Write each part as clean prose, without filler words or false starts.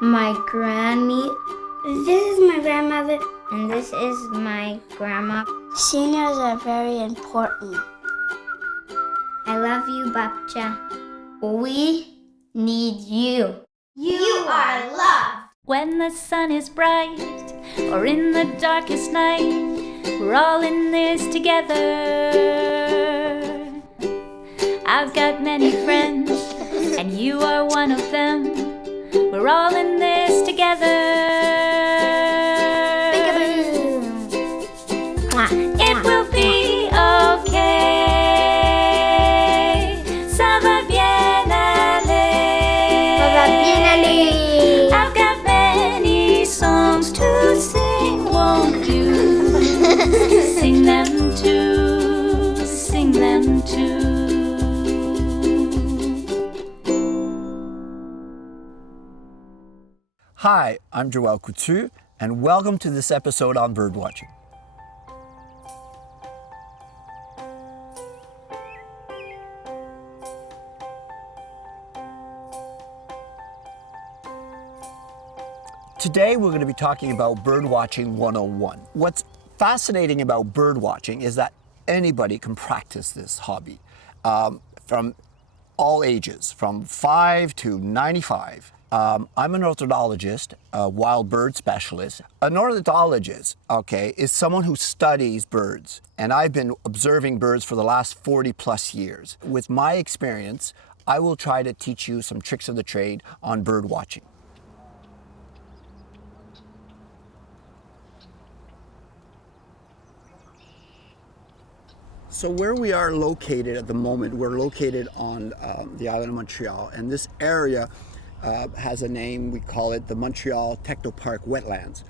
my granny. This is my grandmother. And this is my grandma. Seniors are very important. I love you, Babcha. We need you. You are loved. When the sun is bright or in the darkest night, we're all in this together. I've got many friends, and you are one of them. We're all in this together. It will be okay. Ça va bien aller. Ça va bien aller. I've got many songs to sing, won't you? Sing them too, sing them too. Hi, I'm Joël Coutu, and welcome to this episode on birdwatching. Today we're going to be talking about birdwatching 101. What's fascinating about birdwatching is that anybody can practice this hobby from all ages, from 5 to 95. I'm an ornithologist, a wild bird specialist. An ornithologist, is someone who studies birds. And I've been observing birds for the last 40 plus years. With my experience, I will try to teach you some tricks of the trade on bird watching. So where we are located at the moment, we're located on the island of Montreal, and this area has a name. We call it the Montreal Technopark Wetlands.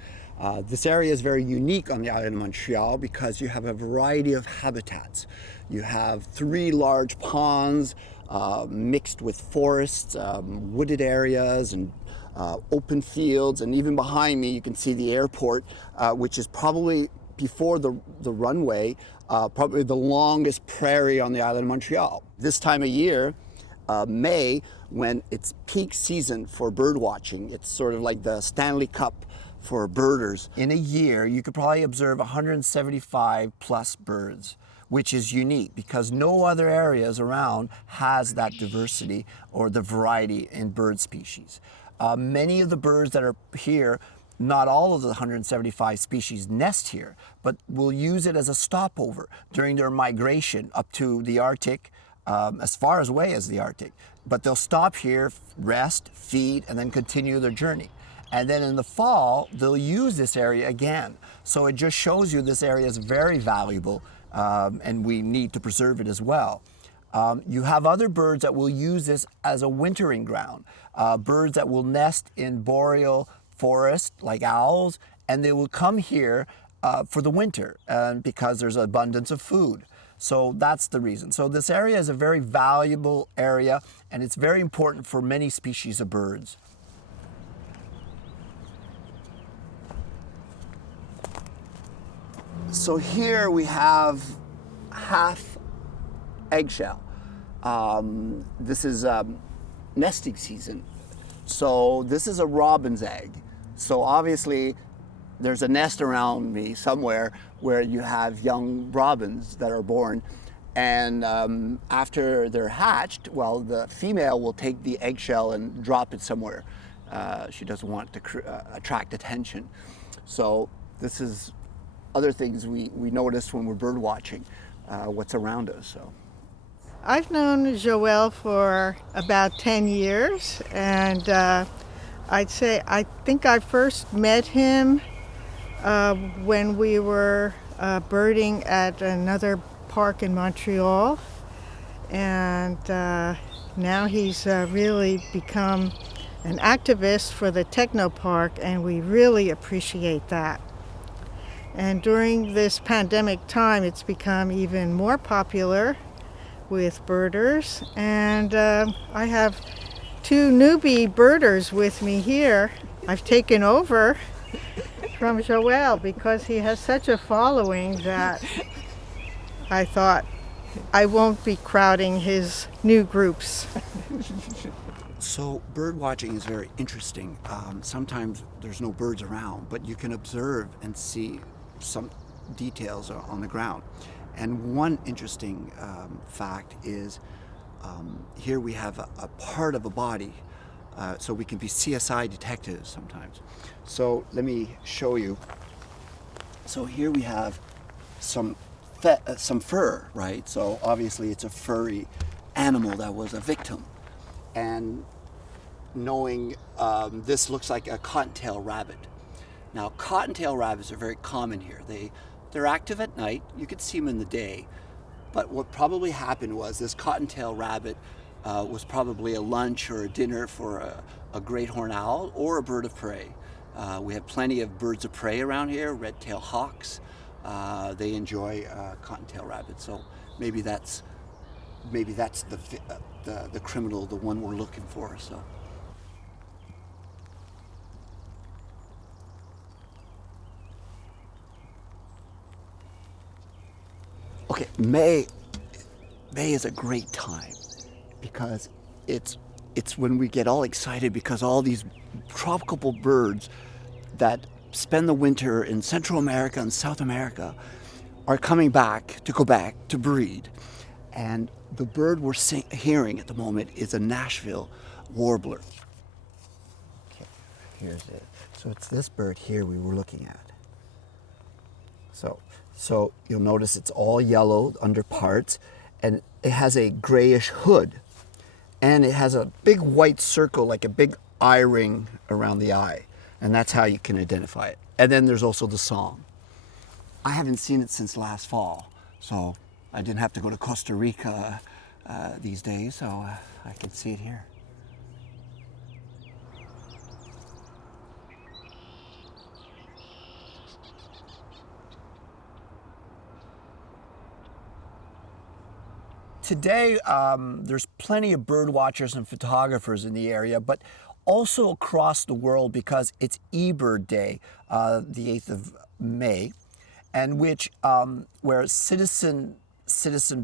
This area is very unique on the island of Montreal because you have a variety of habitats. You have 3 large ponds mixed with forests, wooded areas, and open fields, and even behind me you can see the airport, which is probably before the runway, probably the longest prairie on the island of Montreal. This time of year, May, when it's peak season for bird watching, it's sort of like the Stanley Cup for birders. In a year, you could probably observe 175 plus birds, which is unique because no other areas around has that diversity or the variety in bird species. Many of the birds that are here, not all of the 175 species nest here, but will use it as a stopover during their migration up to the Arctic, as far away as the Arctic. But they'll stop here, rest, feed, and then continue their journey. And then in the fall, they'll use this area again. So it just shows you this area is very valuable, and we need to preserve it as well. You have other birds that will use this as a wintering ground, birds that will nest in boreal forest like owls, and they will come here for the winter because there's abundance of food. So that's the reason. So this area is a very valuable area, and it's very important for many species of birds. So here we have half eggshell. This is nesting season. So this is a robin's egg. So obviously there's a nest around me somewhere where you have young robins that are born. And after they're hatched, well, the female will take the eggshell and drop it somewhere. She doesn't want to attract attention. So this is other things we notice when we're bird watching, what's around us. So I've known Joël for about 10 years, and I'd say I think I first met him when we were birding at another park in Montreal, and now he's really become an activist for the Technopark, and we really appreciate that. And during this pandemic time, it's become even more popular with birders, and I have 2 newbie birders with me here. I've taken over from Joël because he has such a following that I thought I won't be crowding his new groups. So bird watching is very interesting. Sometimes there's no birds around, but you can observe and see some details on the ground. And one interesting fact is here we have a part of a body, so we can be CSI detectives sometimes. So let me show you. So here we have some fur, right? So obviously it's a furry animal that was a victim. And knowing this looks like a cottontail rabbit. Now cottontail rabbits are very common here. They're active at night. You could see them in the day. But what probably happened was this cottontail rabbit was probably a lunch or a dinner for a great horned owl or a bird of prey. We have plenty of birds of prey around here, red-tailed hawks. They enjoy cottontail rabbits. So maybe that's the criminal, the one we're looking for. So. Okay, May is a great time because it's when we get all excited because all these tropical birds that spend the winter in Central America and South America are coming back to Quebec to breed. And the bird we're hearing at the moment is a Nashville warbler. Okay, here's it. So it's this bird here we were looking at. So you'll notice it's all yellow under parts, and it has a grayish hood, and it has a big white circle, like a big eye ring around the eye, and that's how you can identify it. And then there's also the song. I haven't seen it since last fall, so I didn't have to go to Costa Rica these days, so I can see it here. Today, there's plenty of bird watchers and photographers in the area, but also across the world because it's eBird Day, the 8th of May, and where citizen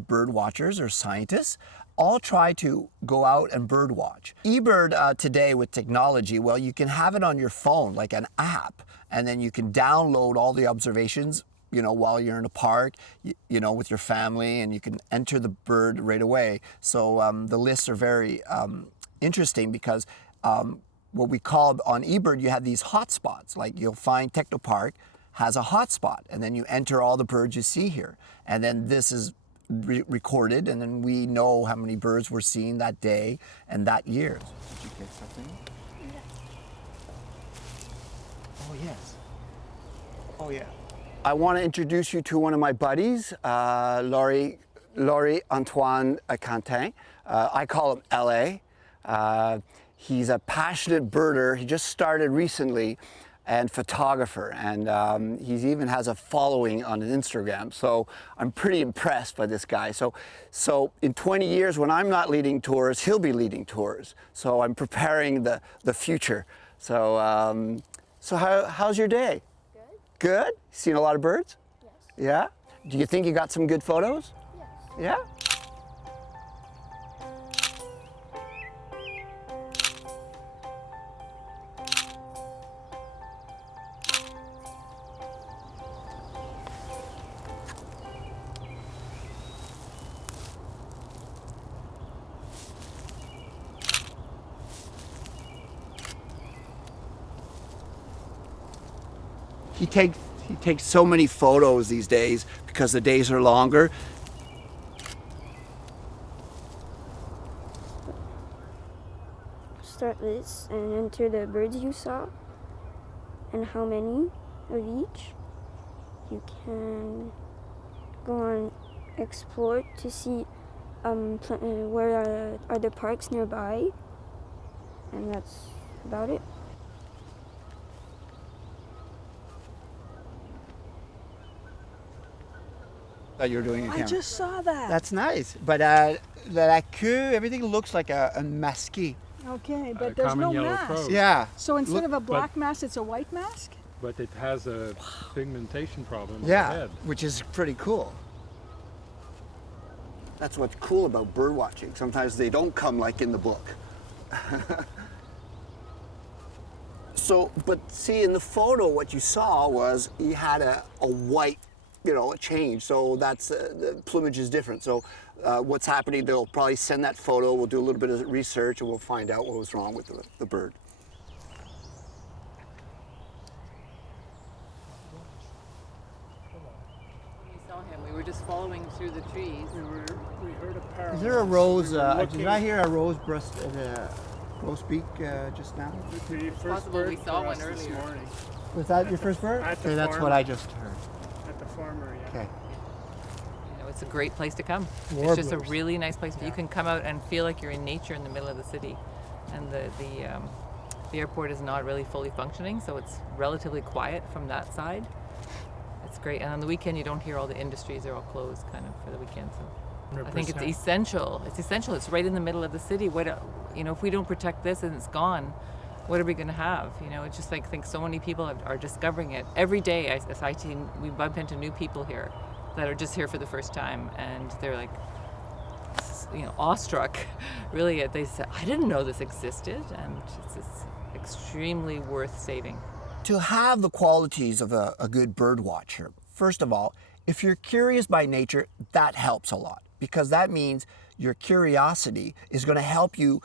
bird watchers or scientists all try to go out and bird watch. eBird today with technology, well, you can have it on your phone like an app, and then you can download all the observations while you're in a park, with your family, and you can enter the bird right away. So the lists are very interesting because what we call on eBird, you have these hotspots. Like you'll find Technopark has a hotspot, and then you enter all the birds you see here. And then this is recorded, and then we know how many birds were seen that day and that year. Did you get something? Yes. Oh, yes. Oh, yeah. I want to introduce you to one of my buddies, Laurie Antoine Quentin. I call him LA. He's a passionate birder. He just started recently, and photographer, and he even has a following on Instagram. So I'm pretty impressed by this guy. So in 20 years, when I'm not leading tours, he'll be leading tours. So I'm preparing the future. So how's your day? Good? Seen a lot of birds? Yes. Yeah? Do you think you got some good photos? Yes. Yeah? He takes so many photos these days because the days are longer. Start this and enter the birds you saw and how many of each. You can go on explore to see where are the parks nearby, and that's about it. That you're doing a camera. I just saw that. That's nice. But la queue, everything looks like a masqué. Okay, but there's no mask. Crow. Yeah. So instead of a black mask, it's a white mask? But it has a pigmentation problem on the Yeah, head. which is pretty cool. That's what's cool about bird watching. Sometimes they don't come like in the book. So, but see, in the photo, what you saw was he had a white, a change. So that's, the plumage is different. So what's happening, they'll probably send that photo, we'll do a little bit of research, and we'll find out what was wrong with the bird. We saw him. We were just following through the trees. We heard a parrot. Is there a rose, did I hear a rose grosbeak just now? The first Possible bird we saw for one us this earlier. morning Was that your first bird? at the Okay, that's farm. what I just heard. at the farmer. Yeah. Okay. It's a great place to come. It's just a Warblers. really nice place. You can come out and feel like you're in nature in the middle of the city, and the airport is not really fully functioning, so it's relatively quiet from that side. It's great, and on the weekend you don't hear all the industries; they're all closed kind of for the weekend. So I think it's 100%. essential. It's essential. It's right in the middle of the city. If we don't protect this and it's gone, what are we going to have? It's just like I think so many people are discovering it every day. We bump into new people here that are just here for the first time, and they're like, awestruck. Really, they say, I didn't know this existed, and it's extremely worth saving. To have the qualities of a good bird watcher, first of all, if you're curious by nature, that helps a lot, because that means your curiosity is going to help you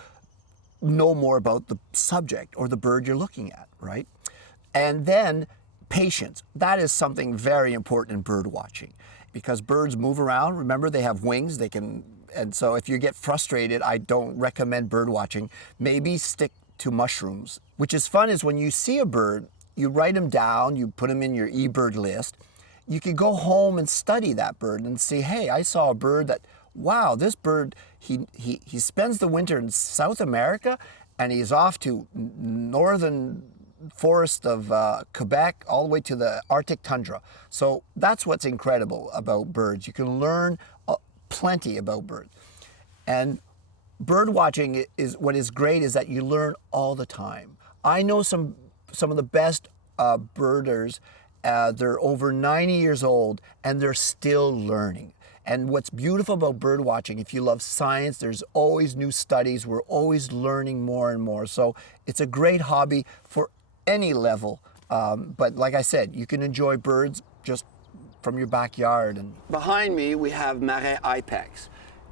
know more about the subject or the bird you're looking at, right? And then patience. That is something very important in bird watching, because birds move around. Remember, they have wings. And so if you get frustrated, I don't recommend bird watching. Maybe stick to mushrooms. Which is fun is when you see a bird, you write them down, you put them in your eBird list. You can go home and study that bird and say, hey, I saw a bird that, wow, this bird, he spends the winter in South America, and he's off to northern forest of Quebec all the way to the Arctic tundra. So that's what's incredible about birds. You can learn plenty about birds. And bird watching is what is great is that you learn all the time. I know some of the best birders. They're over 90 years old and they're still learning. And what's beautiful about bird watching, if you love science, there's always new studies. We're always learning more and more. So it's a great hobby for any level. But like I said, you can enjoy birds just from your backyard. And behind me, we have Marais ipex.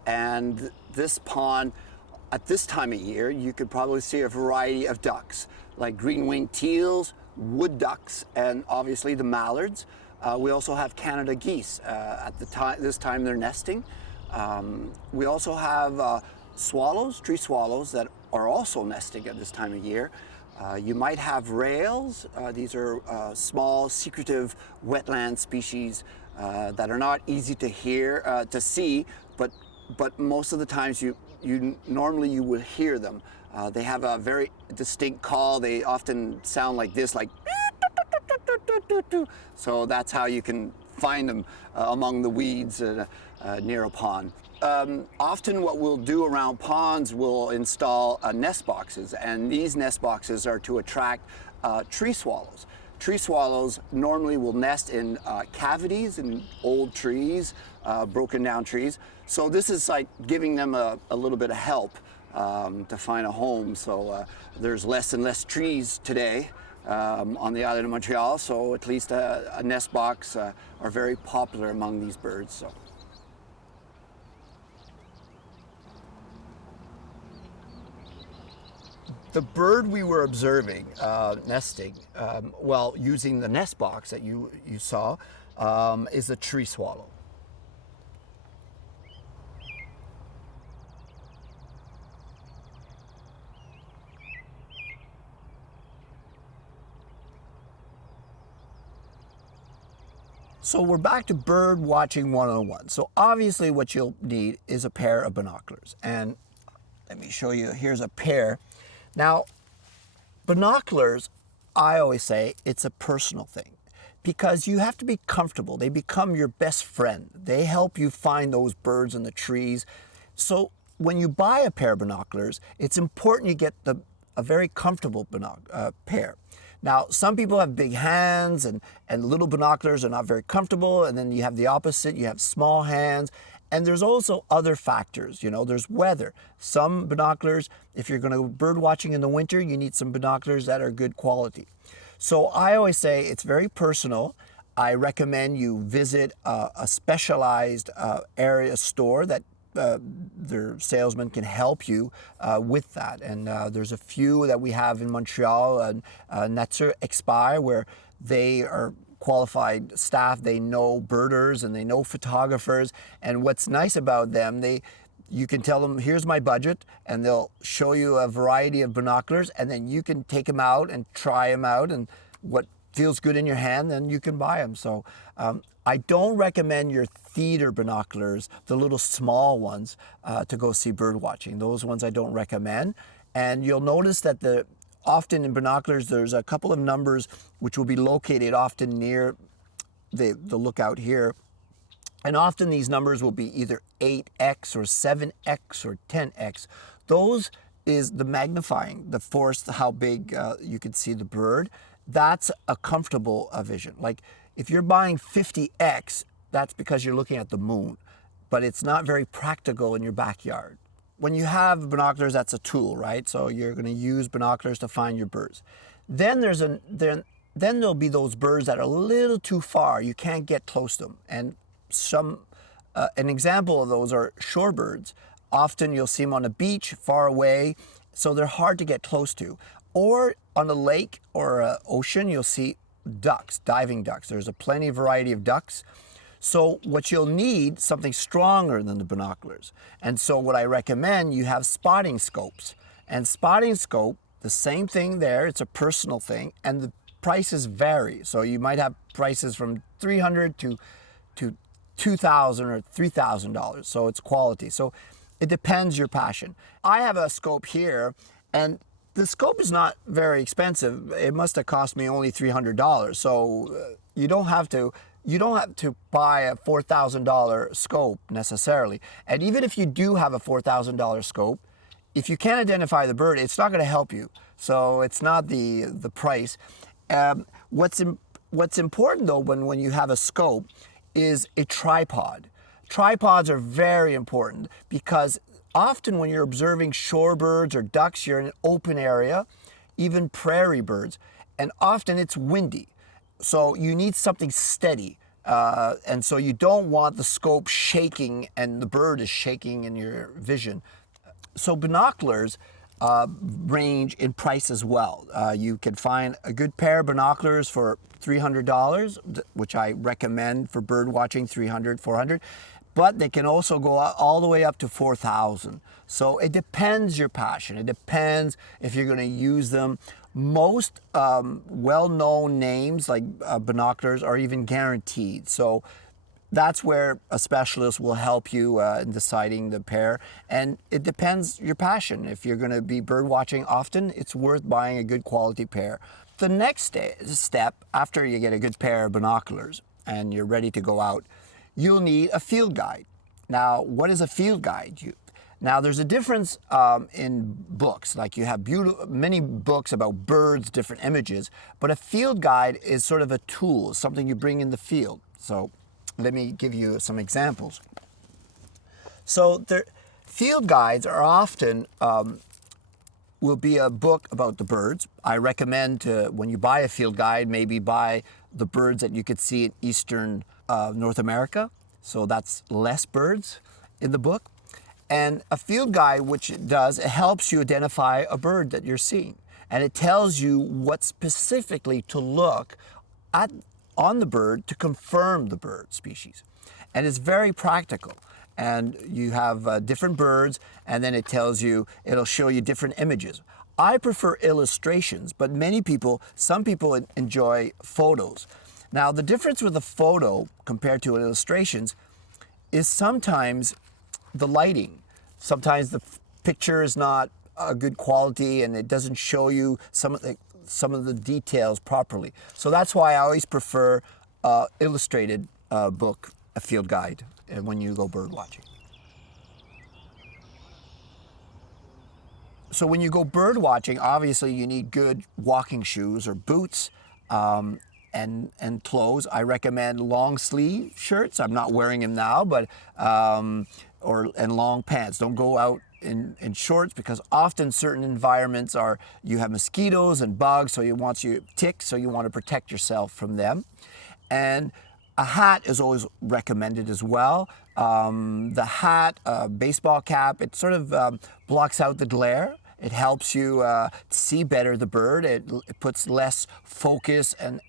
And this pond, at this time of year, you could probably see a variety of ducks, like green-winged teals, wood ducks, and obviously the mallards. We also have Canada geese. This time they're nesting. We also have swallows, tree swallows, that are also nesting at this time of year. You might have rails. These are small, secretive wetland species that are not easy to see, but most of the times normally you will hear them. They have a very distinct call. They often sound like this, like. So that's how you can find them among the weeds near a pond. Often what we'll do around ponds, we'll install nest boxes, and these nest boxes are to attract tree swallows. Tree swallows normally will nest in cavities in old trees, broken down trees. So this is like giving them a little bit of help to find a home. So there's less and less trees today on the island of Montreal, so at least a nest box are very popular among these birds. So. The bird we were observing nesting, using the nest box that you saw, is a tree swallow. So we're back to bird watching 101. So obviously what you'll need is a pair of binoculars. And let me show you, here's a pair. Now, binoculars, I always say it's a personal thing because you have to be comfortable. They become your best friend. They help you find those birds in the trees. So when you buy a pair of binoculars, it's important you get a very comfortable pair. Now, some people have big hands and little binoculars are not very comfortable, and then you have the opposite, you have small hands, And there's also other factors, there's weather. Some binoculars, if you're going to bird watching in the winter, you need some binoculars that are good quality. So I always say it's very personal. I recommend you visit a specialized area store that their salesman can help you with that. And there's a few that we have in Montreal, Nature Expert, where they are qualified staff. They know birders and they know photographers. And what's nice about them, you can tell them, here's my budget, and they'll show you a variety of binoculars, and then you can take them out and try them out, and what feels good in your hand, then you can buy them. So I don't recommend your theater binoculars, the little small ones, to go see bird watching. Those ones I don't recommend. And you'll notice that often in binoculars, there's a couple of numbers which will be located often near the lookout here. And often these numbers will be either 8x or 7x or 10x. Those is the magnifying, the force, how big you can see the bird. That's a comfortable vision. Like if you're buying 50x, that's because you're looking at the moon, but it's not very practical in your backyard. When you have binoculars, that's a tool, right? So you're going to use binoculars to find your birds. Then there'll be those birds that are a little too far. You can't get close to them. And an example of those are shorebirds. Often you'll see them on a beach far away, so they're hard to get close to. Or on a lake or an ocean, you'll see ducks, diving ducks. There's a plenty variety of ducks. So what you'll need, something stronger than the binoculars. And so what I recommend, you have spotting scopes. And spotting scope, the same thing there, it's a personal thing, and the prices vary. So you might have prices from $300 to $2,000 or $3,000. So it's quality. So it depends your passion. I have a scope here, and the scope is not very expensive. It must have cost me only $300. So you don't have to buy a $4,000 scope necessarily. And even if you do have a $4,000 scope, if you can't identify the bird, it's not going to help you. So it's not the price. What's important though when you have a scope is a tripod. Tripods are very important because often when you're observing shorebirds or ducks, you're in an open area, even prairie birds, and often it's windy. So you need something steady. And so you don't want the scope shaking and the bird is shaking in your vision. So binoculars range in price as well. You can find a good pair of binoculars for $300, which I recommend for bird watching, $300, $400. But they can also go all the way up to $4,000. So it depends your passion. It depends if you're going to use them. Most well-known names like binoculars are even guaranteed. So that's where a specialist will help you in deciding the pair. And it depends your passion. If you're going to be bird watching often, it's worth buying a good quality pair. The next step, after you get a good pair of binoculars and you're ready to go out, you'll need a field guide. Now, what is a field guide? Now, there's a difference in books. Like you have many books about birds, different images, but a field guide is sort of a tool, something you bring in the field. So let me give you some examples. So field guides are often will be a book about the birds. I recommend when you buy a field guide, maybe buy the birds that you could see in eastern North America. So that's less birds in the book. And a field guide, which it helps you identify a bird that you're seeing. And it tells you what specifically to look at on the bird to confirm the bird species. And it's very practical. And you have different birds, and then it'll show you different images. I prefer illustrations, but some people enjoy photos. Now, the difference with a photo compared to illustrations is sometimes the lighting. Sometimes the picture is not a good quality and it doesn't show you some of the details properly. So that's why I always prefer illustrated book, a field guide, when you go bird watching. So when you go bird watching, obviously you need good walking shoes or boots. and clothes. I recommend long sleeve shirts. I'm not wearing them now, but and long pants. Don't go out in shorts, because often certain environments you have mosquitoes and bugs, so ticks, so you want to protect yourself from them. And a hat is always recommended as well. The hat, baseball cap, it sort of blocks out the glare. It helps you see better the bird. It puts less focus and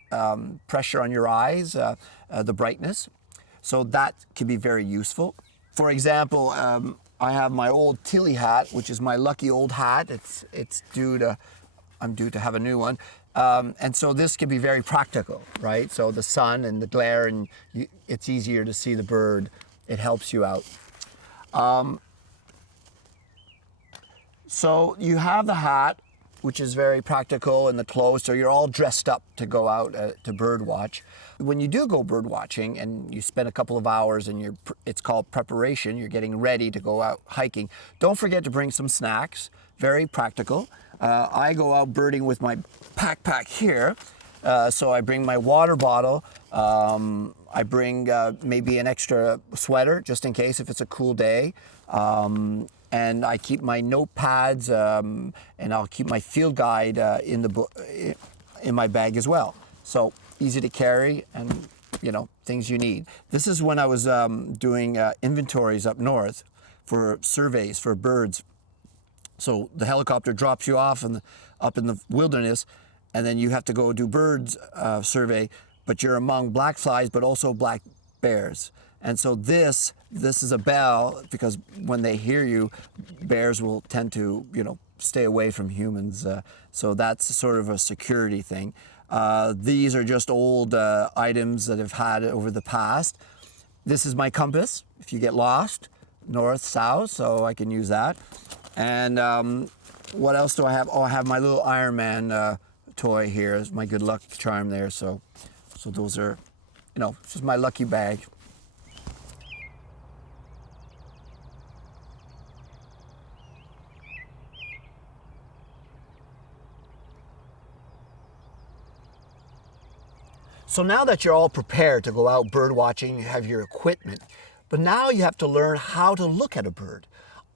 pressure on your eyes, the brightness. So that can be very useful. For example, I have my old Tilly hat, which is my lucky old hat. I'm due to have a new one. And so this can be very practical, right? So the sun and the glare, and it's easier to see the bird. It helps you out. So you have the hat, which is very practical, and the clothes, so you're all dressed up to go out to bird watch. When you do go bird watching and you spend a couple of hours and it's called preparation, you're getting ready to go out hiking, don't forget to bring some snacks, very practical. I go out birding with my backpack here, so I bring my water bottle, I bring maybe an extra sweater just in case if it's a cool day. And I keep my notepads, and I'll keep my field guide in my bag as well. So easy to carry, and things you need. This is when I was doing inventories up north for surveys for birds. So the helicopter drops you off up in the wilderness, and then you have to go do birds survey, but you're among black flies, but also black bears. And so this is a bell, because when they hear you, bears will tend to, stay away from humans. So that's sort of a security thing. These are just old items that I've had over the past. This is my compass, if you get lost, north, south, so I can use that. And what else do I have? Oh, I have my little Iron Man toy here. It's my good luck charm there. So those are, it's just my lucky bag. So now that you're all prepared to go out bird watching, you have your equipment, but now you have to learn how to look at a bird.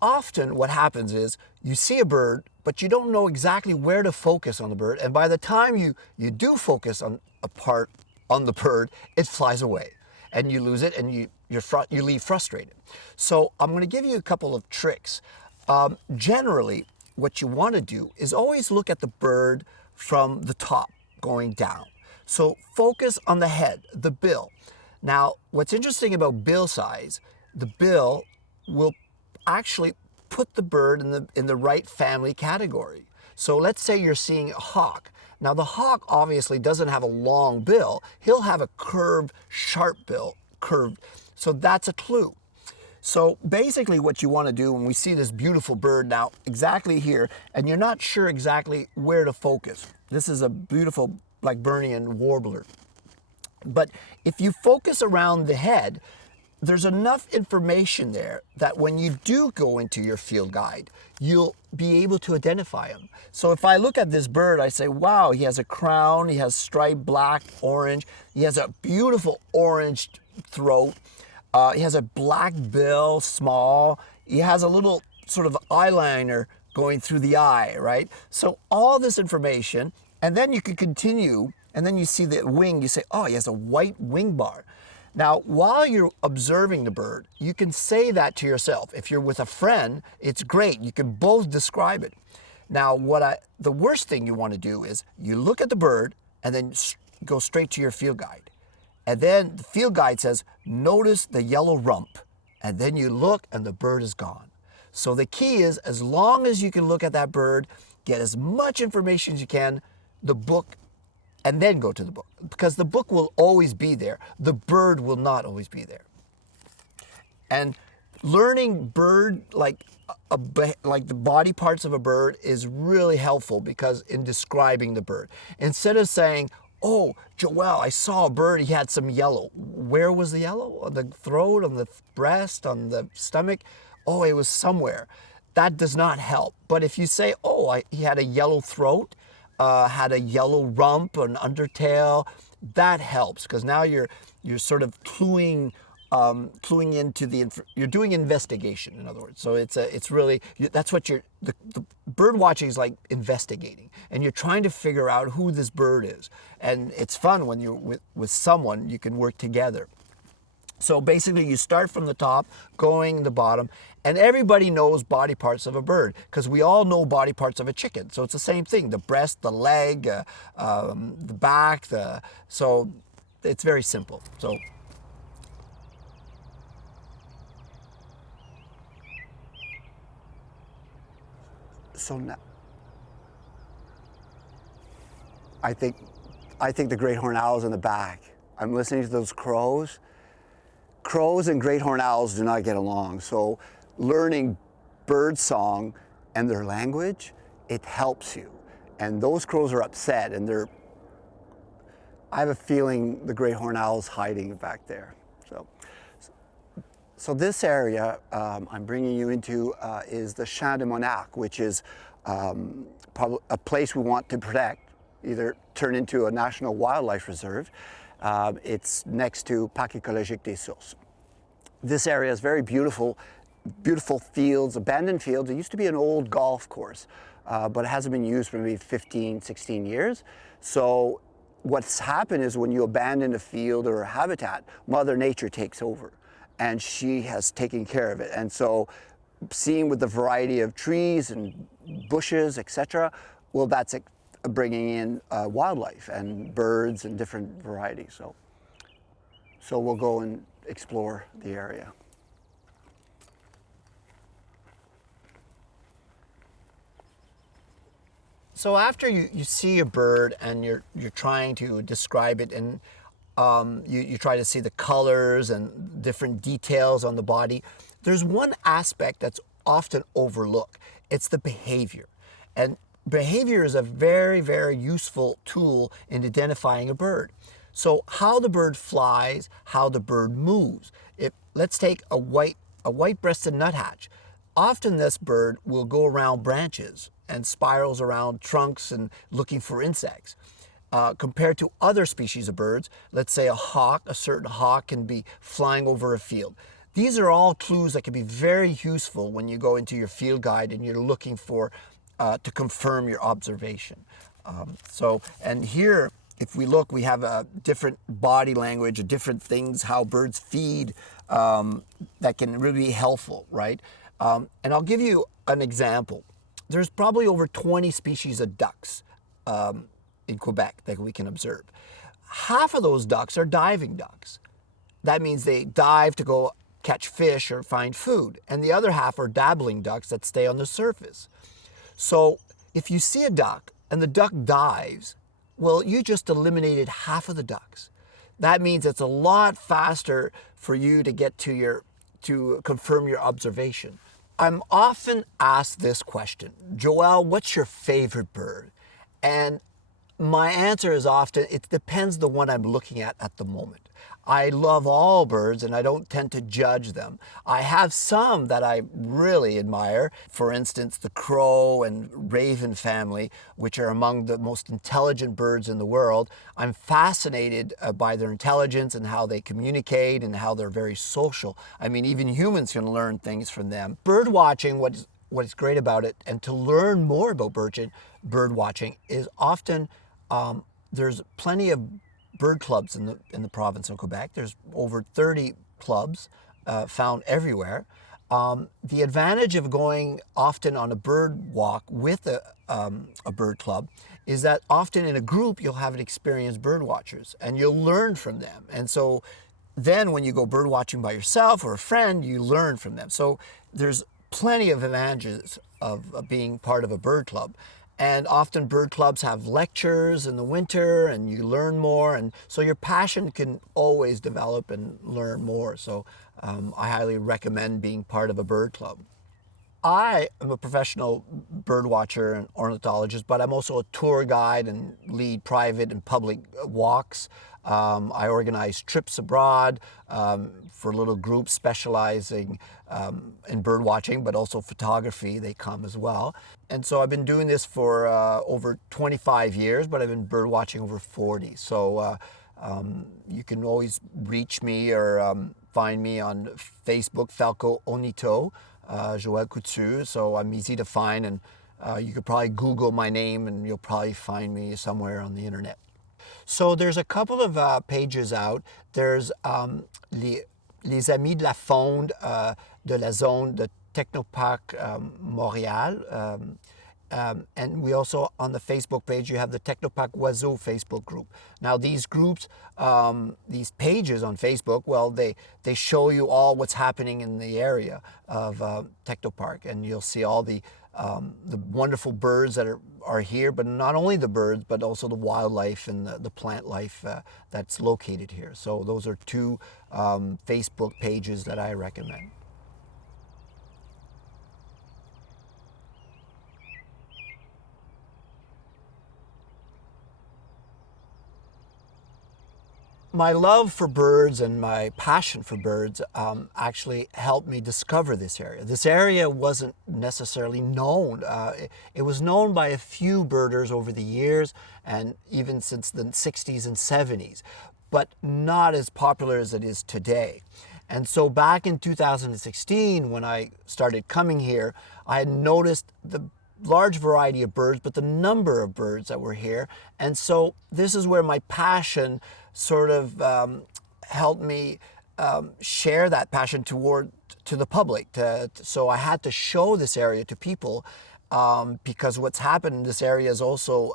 Often what happens is you see a bird, but you don't know exactly where to focus on the bird, and by the time you do focus on a part on the bird, it flies away, and you lose it, and you leave frustrated. So I'm going to give you a couple of tricks. Generally, what you want to do is always look at the bird from the top going down. So focus on the head, the bill. Now, what's interesting about bill size, the bill will actually put the bird in the right family category. So let's say you're seeing a hawk. Now the hawk obviously doesn't have a long bill. He'll have a curved, sharp bill, curved. So that's a clue. So basically what you want to do when we see this beautiful bird now exactly here, and you're not sure exactly where to focus. This is a beautiful Blackburnian warbler. But if you focus around the head, there's enough information there that when you do go into your field guide, you'll be able to identify him. So if I look at this bird, I say, wow, he has a crown, he has striped black, orange, he has a beautiful orange throat, he has a black bill, small, he has a little sort of eyeliner going through the eye, right? So all this information, and then you can continue, and then you see the wing, you say, oh, he has a white wing bar. Now, while you're observing the bird, you can say that to yourself. If you're with a friend, it's great. You can both describe it. Now, the worst thing you want to do is you look at the bird and then go straight to your field guide. And then the field guide says, notice the yellow rump. And then you look and the bird is gone. So the key is, as long as you can look at that bird, get as much information as you can, the book, and then go to the book, because the book will always be there. The bird will not always be there. And learning bird, like the body parts of a bird, is really helpful, because in describing the bird, instead of saying, oh, Joël, I saw a bird, he had some yellow. Where was the yellow? On the throat, on the breast, on the stomach? Oh, it was somewhere. That does not help. But if you say, oh, he had a yellow throat, had a yellow rump, an undertail, that helps because now you're sort of cluing into you're doing investigation, in other words. So it's really, that's what the bird watching is like investigating, and you're trying to figure out who this bird is. And it's fun when you're with someone, you can work together. So basically you start from the top, going the bottom, and everybody knows body parts of a bird because we all know body parts of a chicken. So it's the same thing, the breast, the leg, the back, so it's very simple. So now, I think the great horned owl is in the back. I'm listening to those crows. Crows and great horned owls do not get along. So learning bird song and their language, it helps you. And those crows are upset, and I have a feeling the great horned owl is hiding back there. So this area I'm bringing you into is the Champ de Monarque, which is probably a place we want to protect, either turn into a national wildlife reserve. It's next to Parc Écologique des Sources. This area is very beautiful, beautiful fields, abandoned fields. It used to be an old golf course, but it hasn't been used for maybe 15, 16 years. So what's happened is when you abandon a field or a habitat, Mother Nature takes over, and she has taken care of it. And so seeing with the variety of trees and bushes, etc., well, that's bringing in wildlife and birds and different varieties. So we'll go and explore the area. So after you see a bird and you're trying to describe it, and you try to see the colors and different details on the body, there's one aspect that's often overlooked. It's the behavior. And behavior is a very, very useful tool in identifying a bird. So how the bird flies, how the bird moves. Let's take a white-breasted nuthatch. Often this bird will go around branches and spirals around trunks and looking for insects. Compared to other species of birds, let's say a certain hawk can be flying over a field. These are all clues that can be very useful when you go into your field guide and you're looking for to confirm your observation. And here, if we look, we have a different body language, different things, how birds feed, that can really be helpful, right? And I'll give you an example. There's probably over 20 species of ducks in Quebec that we can observe. Half of those ducks are diving ducks. That means they dive to go catch fish or find food. And the other half are dabbling ducks that stay on the surface. So if you see a duck and the duck dives, well, you just eliminated half of the ducks. That means it's a lot faster for you to get to confirm your observation. I'm often asked this question, Joël, what's your favorite bird? And my answer is often, it depends the one I'm looking at the moment. I love all birds and I don't tend to judge them. I have some that I really admire. For instance, the crow and raven family, which are among the most intelligent birds in the world. I'm fascinated by their intelligence and how they communicate and how they're very social. I mean, even humans can learn things from them. Bird watching, what's great about it, and to learn more about bird watching is often, there's plenty of bird clubs in the province of Quebec. There's over 30 clubs found everywhere. The advantage of going often on a bird walk with a bird club is that often in a group you'll have experienced bird watchers and you'll learn from them. And so then when you go bird watching by yourself or a friend, you learn from them. So there's plenty of advantages of being part of a bird club. And often bird clubs have lectures in the winter and you learn more. And so your passion can always develop and learn more. So I highly recommend being part of a bird club. I am a professional bird watcher and ornithologist, but I'm also a tour guide and lead private and public walks. I organize trips abroad for little groups specializing in bird watching, but also photography. They come as well. And so I've been doing this for over 25 years, but I've been bird watching over 40. So You can always reach me or find me on Facebook, Falco Ornitho, Joël Coutu. So I'm easy to find, and you could probably Google my name and you'll probably find me somewhere on the internet. So there's a couple of pages out. There's les Amis de la Faune de la Zone de Technoparc Montréal. And we also, on the Facebook page, you have the Technoparc Oiseau Facebook group. Now these groups, these pages on Facebook, well, they show you all what's happening in the area of Technoparc, and you'll see all the wonderful birds that are here, but not only the birds, but also the wildlife and the plant life that's located here. So those are two Facebook pages that I recommend. My love for birds and my passion for birds actually helped me discover this area. This area wasn't necessarily known. It was known by a few birders over the years and even since the 60s and 70s, but not as popular as it is today. And so back in 2016, when I started coming here, I had noticed the large variety of birds, but the number of birds that were here. And so this is where my passion sort of helped me share that passion to the public. So I had to show this area to people because what's happened in this area is also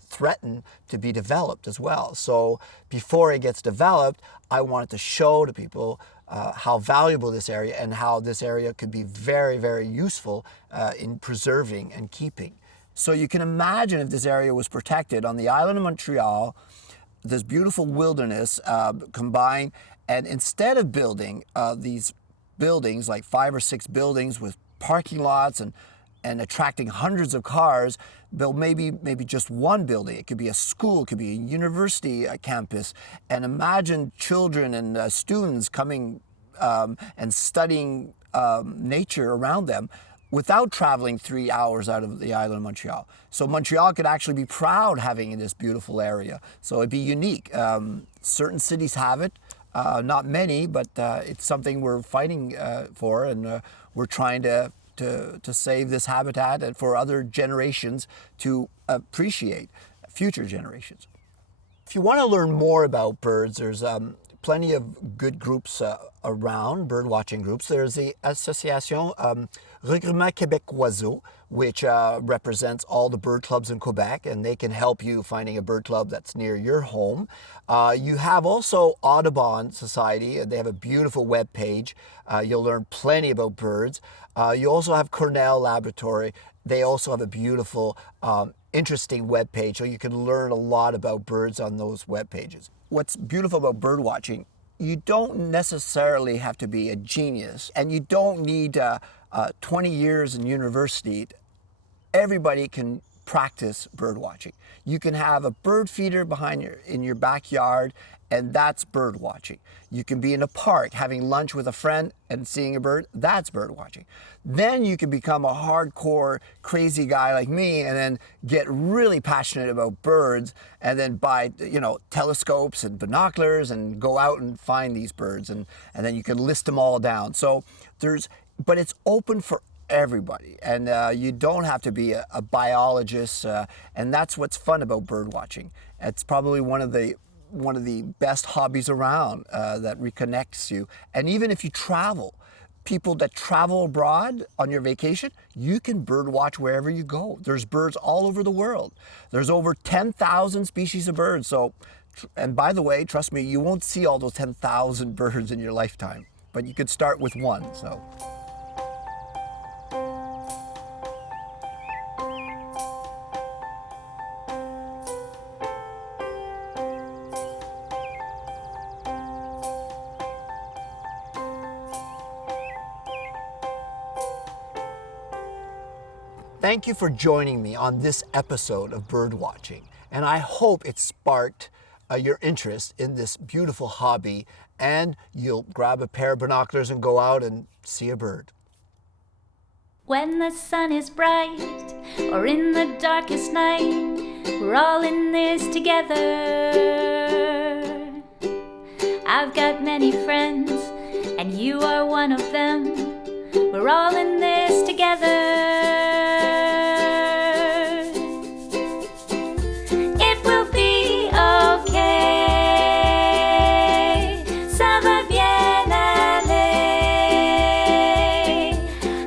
threatened to be developed as well. So before it gets developed, I wanted to show to people how valuable this area and how this area could be very, very useful in preserving and keeping. So you can imagine if this area was protected on the island of Montreal, this beautiful wilderness combined, and instead of building these buildings, like 5 or 6 buildings with parking lots and attracting hundreds of cars, build maybe just one building. It could be a school, it could be a university campus, and imagine children and students coming and studying nature around them without traveling 3 hours out of the island of Montreal. So Montreal could actually be proud having this beautiful area. So it'd be unique. Certain cities have it, not many, but it's something we're fighting for, and we're trying to save this habitat and for other generations to appreciate, future generations. If you want to learn more about birds, there's plenty of good groups around, bird watching groups. There's the Association Regroupement Québécois, which represents all the bird clubs in Quebec, and they can help you finding a bird club that's near your home. You have also Audubon Society, and they have a beautiful web page. You'll learn plenty about birds. You also have Cornell Laboratory. They also have a beautiful, interesting web page, so you can learn a lot about birds on those web pages. What's beautiful about bird watching, you don't necessarily have to be a genius, and you don't need 20 years in university. Everybody can practice bird watching. You can have a bird feeder in your backyard, and that's bird watching. You can be in a park having lunch with a friend and seeing a bird, that's bird watching. Then you can become a hardcore crazy guy like me and then get really passionate about birds and then buy telescopes and binoculars and go out and find these birds, and then you can list them all down. So but it's open for everybody, and you don't have to be a biologist, and that's what's fun about bird watching. It's probably one of the best hobbies around that reconnects you. And even if you travel, people that travel abroad on your vacation, you can bird watch wherever you go. There's birds all over the world. There's over 10,000 species of birds. So, and by the way, trust me, you won't see all those 10,000 birds in your lifetime, but you could start with one. So. Thank you for joining me on this episode of Bird Watching, and I hope it sparked your interest in this beautiful hobby, and you'll grab a pair of binoculars and go out and see a bird. When the sun is bright, or in the darkest night, we're all in this together. I've got many friends, and you are one of them. We're all in this together. It will be okay. Ça va bien aller.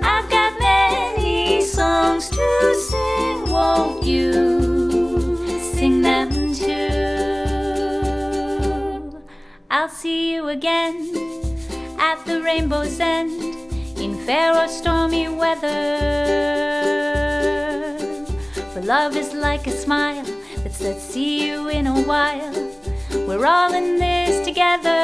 I've got many songs to sing. Won't you sing them too? I'll see you again at the rainbow's end, in fair or stormy weather. For love is like a smile that says see you in a while. We're all in this together.